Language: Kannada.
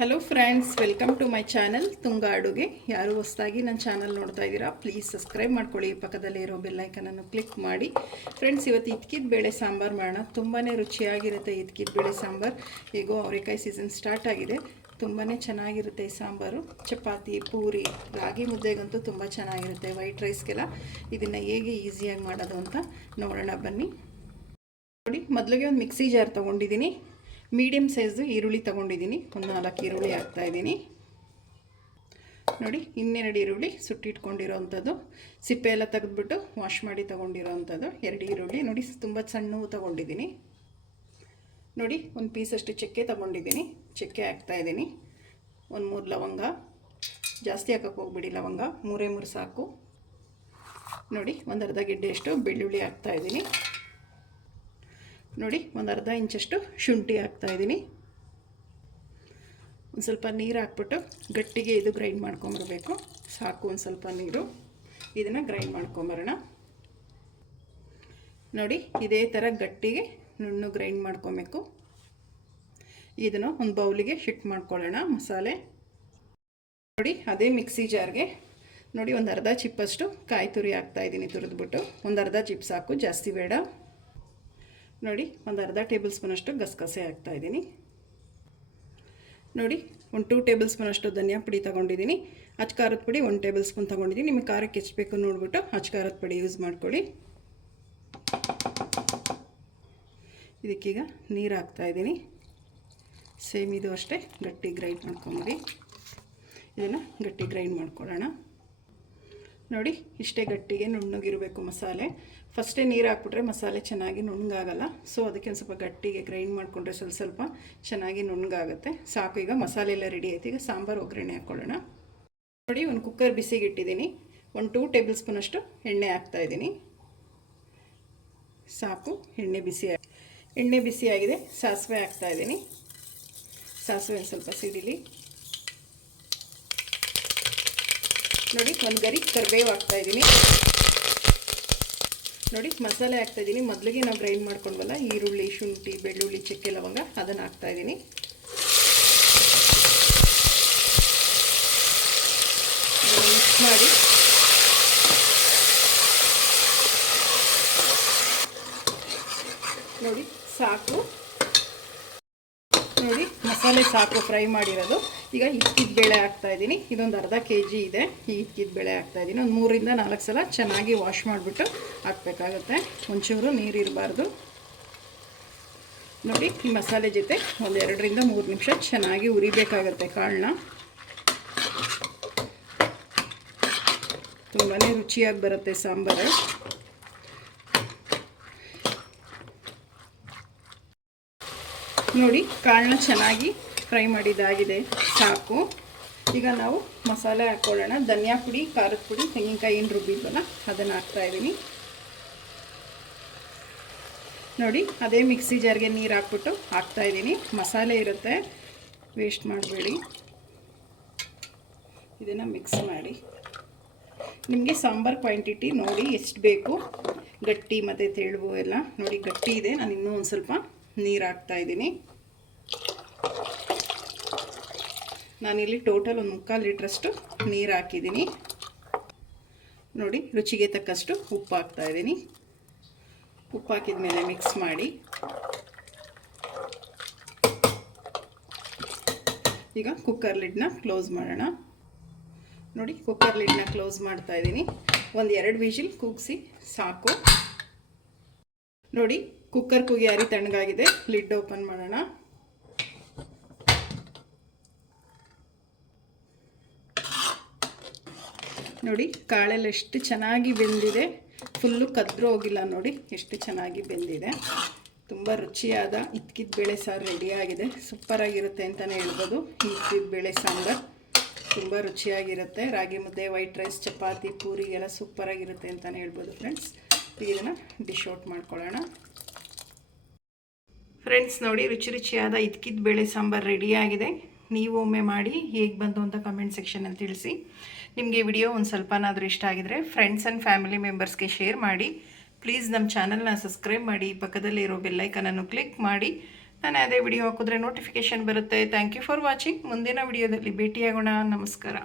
Hello friends, welcome to my channel Tunga ಅಡುಗೆ. ಯಾರು ಹೊಸದಾಗಿ ನನ್ನ ಚಾನಲ್ ನೋಡ್ತಾ ಇದ್ದೀರಾ, ಪ್ಲೀಸ್ ಸಬ್ಸ್ಕ್ರೈಬ್ ಮಾಡ್ಕೊಳ್ಳಿ. ಪಕ್ಕದಲ್ಲೇ ಇರೋ ಬೆಲ್ಲೈಕನನ್ನು ಕ್ಲಿಕ್ ಮಾಡಿ. ಫ್ರೆಂಡ್ಸ್, ಇವತ್ತು ಇದ್ಕಿದ ಬೇಳೆ ಸಾಂಬಾರು ಮಾಡೋಣ. ತುಂಬಾ ರುಚಿಯಾಗಿರುತ್ತೆ ಇದ್ಕಿದ ಬೇಳೆ ಸಾಂಬಾರು. ಈಗ ಅವರೆಕಾಯಿ ಸೀಸನ್ ಸ್ಟಾರ್ಟ್ ಆಗಿದೆ. ತುಂಬಾ ಚೆನ್ನಾಗಿರುತ್ತೆ ಈ ಸಾಂಬಾರು. ಚಪಾತಿ, ಪೂರಿ, ರಾಗಿ ಮುದ್ದೆಗಂತೂ ತುಂಬ ಚೆನ್ನಾಗಿರುತ್ತೆ. ವೈಟ್ ರೈಸ್ಗೆಲ್ಲ ಇದನ್ನು ಹೇಗೆ ಈಸಿಯಾಗಿ ಮಾಡೋದು ಅಂತ ನೋಡೋಣ ಬನ್ನಿ. ನೋಡಿ, ಮೊದಲಿಗೆ ಒಂದು ಮಿಕ್ಸಿ ಜಾರ್ ತೊಗೊಂಡಿದ್ದೀನಿ. ಮೀಡಿಯಮ್ ಸೈಜು ಈರುಳ್ಳಿ ತೊಗೊಂಡಿದ್ದೀನಿ. ಒಂದು 4 ಈರುಳ್ಳಿ ಹಾಕ್ತಾಯಿದ್ದೀನಿ. ನೋಡಿ, 2 ಈರುಳ್ಳಿ ಸುಟ್ಟಿಟ್ಕೊಂಡಿರೋವಂಥದ್ದು, ಸಿಪ್ಪೆ ಎಲ್ಲ ತೆಗೆದುಬಿಟ್ಟು ವಾಶ್ ಮಾಡಿ ತೊಗೊಂಡಿರೋವಂಥದ್ದು 2 ಈರುಳ್ಳಿ. ನೋಡಿ, ತುಂಬ ಸಣ್ಣವು ತೊಗೊಂಡಿದ್ದೀನಿ. ನೋಡಿ, ಒಂದು ಪೀಸಷ್ಟು ಚಕ್ಕೆ ತೊಗೊಂಡಿದ್ದೀನಿ. ಚಕ್ಕೆ ಹಾಕ್ತಾಯಿದ್ದೀನಿ. ಒಂದು 3 ಲವಂಗ, ಜಾಸ್ತಿ ಹಾಕೋಕ್ಕೆ ಹೋಗ್ಬಿಡಿ, ಲವಂಗ 3 ಸಾಕು. ನೋಡಿ, ಒಂದು ಅರ್ಧ ಗೆಡ್ಡೆಯಷ್ಟು ಬೆಳ್ಳುಳ್ಳಿ ಹಾಕ್ತಾಯಿದ್ದೀನಿ. ನೋಡಿ, ಒಂದು ಅರ್ಧ ಇಂಚಷ್ಟು ಶುಂಠಿ ಹಾಕ್ತಾಯಿದ್ದೀನಿ. ಒಂದು ಸ್ವಲ್ಪ ನೀರು ಹಾಕ್ಬಿಟ್ಟು ಗಟ್ಟಿಗೆ ಇದು ಗ್ರೈಂಡ್ ಮಾಡ್ಕೊಂಬರ್ಬೇಕು. ಸಾಕು, ಒಂದು ಸ್ವಲ್ಪ ನೀರು. ಇದನ್ನು ಗ್ರೈಂಡ್ ಮಾಡ್ಕೊಂಬರೋಣ. ನೋಡಿ, ಇದೇ ಥರ ಗಟ್ಟಿಗೆ ನುಣ್ಣು ಗ್ರೈಂಡ್ ಮಾಡ್ಕೊಬೇಕು. ಇದನ್ನು ಒಂದು ಬೌಲಿಗೆ ಶಿಫ್ಟ್ ಮಾಡ್ಕೊಳ್ಳೋಣ ಮಸಾಲೆ. ನೋಡಿ, ಅದೇ ಮಿಕ್ಸಿ ಜಾರ್ಗೆ ನೋಡಿ ಒಂದು ಅರ್ಧ ಚಿಪ್ಪಷ್ಟು ಕಾಯಿ ತುರಿ ಹಾಕ್ತಾಯಿದ್ದೀನಿ. ತುರಿದ್ಬಿಟ್ಟು ಒಂದು ಅರ್ಧ ಚಿಪ್ ಸಾಕು, ಜಾಸ್ತಿ ಬೇಡ. ನೋಡಿ, ಒಂದು ಅರ್ಧ ಟೇಬಲ್ ಸ್ಪೂನಷ್ಟು ಗಸಗಸೆ ಹಾಕ್ತಾಯಿದ್ದೀನಿ. ನೋಡಿ, ಒಂದು 2 ಟೇಬಲ್ ಸ್ಪೂನಷ್ಟು ಧನಿಯಾ ಪುಡಿ ತೊಗೊಂಡಿದ್ದೀನಿ. ಅಚ್ಚ ಖಾರದ ಪುಡಿ 1 ಟೇಬಲ್ ಸ್ಪೂನ್ ತೊಗೊಂಡಿದ್ದೀನಿ. ನಿಮಗೆ ಖಾರಕ್ಕೆ ಎಷ್ಟು ಬೇಕು ನೋಡಿಬಿಟ್ಟು ಅಚ್ಚ ಖಾರದ ಪುಡಿ ಯೂಸ್ ಮಾಡ್ಕೊಳ್ಳಿ. ಇದಕ್ಕೀಗ ನೀರು ಹಾಕ್ತಾಯಿದ್ದೀನಿ. ಸೇಮ್ ಇದು ಅಷ್ಟೇ, ಗಟ್ಟಿ ಗ್ರೈಂಡ್ ಮಾಡ್ಕೊಂಬಿಡಿ. ಇದನ್ನು ಗಟ್ಟಿ ಗ್ರೈಂಡ್ ಮಾಡ್ಕೊಳ್ಳೋಣ. ನೋಡಿ, ಇಷ್ಟೇ ಗಟ್ಟಿಗೆ ನುಣ್ಣಗಿರಬೇಕು ಮಸಾಲೆ. ಫಸ್ಟೇ ನೀರು ಹಾಕ್ಬಿಟ್ರೆ ಮಸಾಲೆ ಚೆನ್ನಾಗಿ ನುಣ್ಣಗಾಗಲ್ಲ. ಸೊ ಅದಕ್ಕೆ ಒಂದು ಸ್ವಲ್ಪ ಗಟ್ಟಿಗೆ ಗ್ರೈಂಡ್ ಮಾಡಿಕೊಂಡ್ರೆ ಸ್ವಲ್ಪ ಚೆನ್ನಾಗಿ ನುಣ್ಣಗಾಗುತ್ತೆ. ಸಾಕು, ಈಗ ಮಸಾಲೆ ಎಲ್ಲ ರೆಡಿ ಆಯ್ತು. ಈಗ ಸಾಂಬಾರು ಒಗ್ಗರಣೆ ಹಾಕ್ಕೊಳ್ಳೋಣ. ನೋಡಿ, ಒಂದು ಕುಕ್ಕರ್ ಬಿಸಿಗೆ ಇಟ್ಟಿದ್ದೀನಿ. ಒಂದು 2 ಟೇಬಲ್ ಸ್ಪೂನಷ್ಟು ಎಣ್ಣೆ ಹಾಕ್ತಾಯಿದ್ದೀನಿ. ಸಾಕು, ಎಣ್ಣೆ ಬಿಸಿಯಾಗಿದೆ. ಸಾಸಿವೆ ಹಾಕ್ತಾಯಿದ್ದೀನಿ. ಸಾಸಿವೆ ಒಂದು ಸ್ವಲ್ಪ ಸಿಡಿಲಿ. ನೋಡಿ, ಒಂದು ಗರಿ ಕರಿಬೇವು ಹಾಕ್ತಾಯಿದ್ದೀನಿ. ನೋಡಿ, ಮಸಾಲೆ ಹಾಕ್ತಾಯಿದ್ದೀನಿ. ಮೊದಲಿಗೆ ನಾವು ಗ್ರೈಂಡ್ ಮಾಡ್ಕೊಂಡ್ವಲ್ಲ ಈರುಳ್ಳಿ, ಶುಂಠಿ, ಬೆಳ್ಳುಳ್ಳಿ, ಚಕ್ಕೆ, ಲವಂಗ, ಅದನ್ನು ಹಾಕ್ತಾಯಿದ್ದೀನಿ. ಮಿಕ್ಸ್ ಮಾಡಿ ನೋಡಿ, ಸಾಕು. ನೋಡಿ, ಮಸಾಲೆ ಸಾಕು ಫ್ರೈ ಮಾಡಿರೋದು. ಈಗ ಇದ್ಕಿದ ಬೇಳೆ ಹಾಕ್ತಾಯಿದ್ದೀನಿ. ಇದೊಂದು ಅರ್ಧ kg ಇದೆ. ಈ ಇದ್ಕಿದ ಬೇಳೆ ಹಾಕ್ತಾಯಿದ್ದೀನಿ. ಒಂದು 3 ರಿಂದ 4 ಸಲ ಚೆನ್ನಾಗಿ ವಾಶ್ ಮಾಡಿಬಿಟ್ಟು ಹಾಕಬೇಕಾಗುತ್ತೆ. ಒಂಚೂರು ನೀರು ಇರಬಾರ್ದು. ನೋಡಿ, ಈ ಮಸಾಲೆ ಜೊತೆ ಒಂದು 2 ರಿಂದ 3 ನಿಮಿಷ ಚೆನ್ನಾಗಿ ಉರಿಬೇಕಾಗುತ್ತೆ ಕಾಳನ್ನ. ತುಂಬಾ ರುಚಿಯಾಗಿ ಬರುತ್ತೆ ಸಾಂಬಾರು. ನೋಡಿ, ಕಾಳನ್ನ ಚೆನ್ನಾಗಿ ಫ್ರೈ ಮಾಡಿದ್ದಾಗಿದೆ. ಸಾಕು. ಈಗ ನಾವು ಮಸಾಲೆ ಹಾಕ್ಕೊಳ್ಳೋಣ. ಧನಿಯಾ ಪುಡಿ, ಖಾರದ ಪುಡಿ, ತೆಂಗಿನಕಾಯಿ ಏನು ರುಬ್ಬಿದ್ವಲ್ಲ ಅದನ್ನು ಹಾಕ್ತಾಯಿದ್ದೀನಿ. ನೋಡಿ, ಅದೇ ಮಿಕ್ಸಿ ಜಾರ್ಗೆ ನೀರು ಹಾಕ್ಬಿಟ್ಟು ಹಾಕ್ತಾಯಿದ್ದೀನಿ. ಮಸಾಲೆ ಇರುತ್ತೆ, ವೇಸ್ಟ್ ಮಾಡಬೇಡಿ. ಇದನ್ನು ಮಿಕ್ಸ್ ಮಾಡಿ. ನಿಮಗೆ ಸಾಂಬಾರು ಕ್ವಾಂಟಿಟಿ ನೋಡಿ ಎಷ್ಟು ಬೇಕು, ಗಟ್ಟಿ ಮತ್ತು ತೆಳುವು ಎಲ್ಲ. ನೋಡಿ, ಗಟ್ಟಿ ಇದೆ. ನಾನು ಇನ್ನೂ ಒಂದು ಸ್ವಲ್ಪ ನೀರು ಹಾಕ್ತಾಯಿದ್ದೀನಿ. ನಾನಿಲ್ಲಿ ಟೋಟಲ್ ಒಂದು 3/4 ಲೀಟ್ರಷ್ಟು ನೀರು ಹಾಕಿದ್ದೀನಿ. ನೋಡಿ, ರುಚಿಗೆ ತಕ್ಕಷ್ಟು ಉಪ್ಪು ಹಾಕ್ತಾಯಿದ್ದೀನಿ. ಉಪ್ಪು ಹಾಕಿದ ಮೇಲೆ ಮಿಕ್ಸ್ ಮಾಡಿ. ಈಗ ಕುಕ್ಕರ್ ಲಿಡ್ನ ಕ್ಲೋಸ್ ಮಾಡೋಣ. ನೋಡಿ, ಕುಕ್ಕರ್ ಲಿಡ್ನ ಕ್ಲೋಸ್ ಮಾಡ್ತಾಯಿದ್ದೀನಿ. ಒಂದು 2 ವಿಜಿಲ್ ಕೂಗಿಸಿ ಸಾಕು. ನೋಡಿ, ಕುಕ್ಕರ್ ಕೂಗಿ ತಣ್ಣಗಾಗಿದೆ. ಲಿಡ್ ಓಪನ್ ಮಾಡೋಣ. ನೋಡಿ, ಕಾಳೆಲ್ಲ ಎಷ್ಟು ಚೆನ್ನಾಗಿ ಬೆಂದಿದೆ. ಫುಲ್ಲು ಕದ್ರು ಹೋಗಿಲ್ಲ. ನೋಡಿ, ಎಷ್ಟು ಚೆನ್ನಾಗಿ ಬೆಂದಿದೆ. ತುಂಬ ರುಚಿಯಾದ ಇದ್ಕಿದ ಬೇಳೆ ಸಾರು ರೆಡಿಯಾಗಿದೆ. ಸೂಪರಾಗಿರುತ್ತೆ ಅಂತಲೇ ಹೇಳ್ಬೋದು. ಇದ್ಕಿದ ಬೇಳೆ ಸಾಂಬಾರು ತುಂಬ ರುಚಿಯಾಗಿರುತ್ತೆ. ರಾಗಿ ಮುದ್ದೆ, ವೈಟ್ ರೈಸ್, ಚಪಾತಿ, ಪೂರಿಗೆಲ್ಲ ಸೂಪರಾಗಿರುತ್ತೆ ಅಂತಲೇ ಹೇಳ್ಬೋದು ಫ್ರೆಂಡ್ಸ್. ಇದನ್ನು ಡಿಶ್ ಔಟ್ ಮಾಡ್ಕೊಳ್ಳೋಣ. ಫ್ರೆಂಡ್ಸ್, ನೋಡಿ, ರುಚಿಯಾದ ಇದ್ಕಿದ ಬೇಳೆ ಸಾಂಬಾರು ರೆಡಿಯಾಗಿದೆ. ನೀವು ಒಮ್ಮೆ ಮಾಡಿ ಹೇಗೆ ಬಂತು ಅಂತ ಕಮೆಂಟ್ ಸೆಕ್ಷನಲ್ಲಿ ತಿಳಿಸಿ. ನಿಮಗೆ ವಿಡಿಯೋ ಒಂದು ಸ್ವಲ್ಪನಾದರೂ ಇಷ್ಟ ಆಗಿದರೆ ಫ್ರೆಂಡ್ಸ್ ಆ್ಯಂಡ್ ಫ್ಯಾಮಿಲಿ ಮೆಂಬರ್ಸ್ಗೆ ಶೇರ್ ಮಾಡಿ. ಪ್ಲೀಸ್ ನಮ್ಮ ಚಾನಲ್ನ ಸಬ್ಸ್ಕ್ರೈಬ್ ಮಾಡಿ. ಪಕ್ಕದಲ್ಲಿರೋ ಬೆಲ್ಲೈಕನನ್ನು ಕ್ಲಿಕ್ ಮಾಡಿ. ನಾನು ಅದೇ ವಿಡಿಯೋ ಹಾಕಿದ್ರೆ ನೋಟಿಫಿಕೇಷನ್ ಬರುತ್ತೆ. Thank you for watching. ಮುಂದಿನ ವಿಡಿಯೋದಲ್ಲಿ ಭೇಟಿಯಾಗೋಣ. ನಮಸ್ಕಾರ.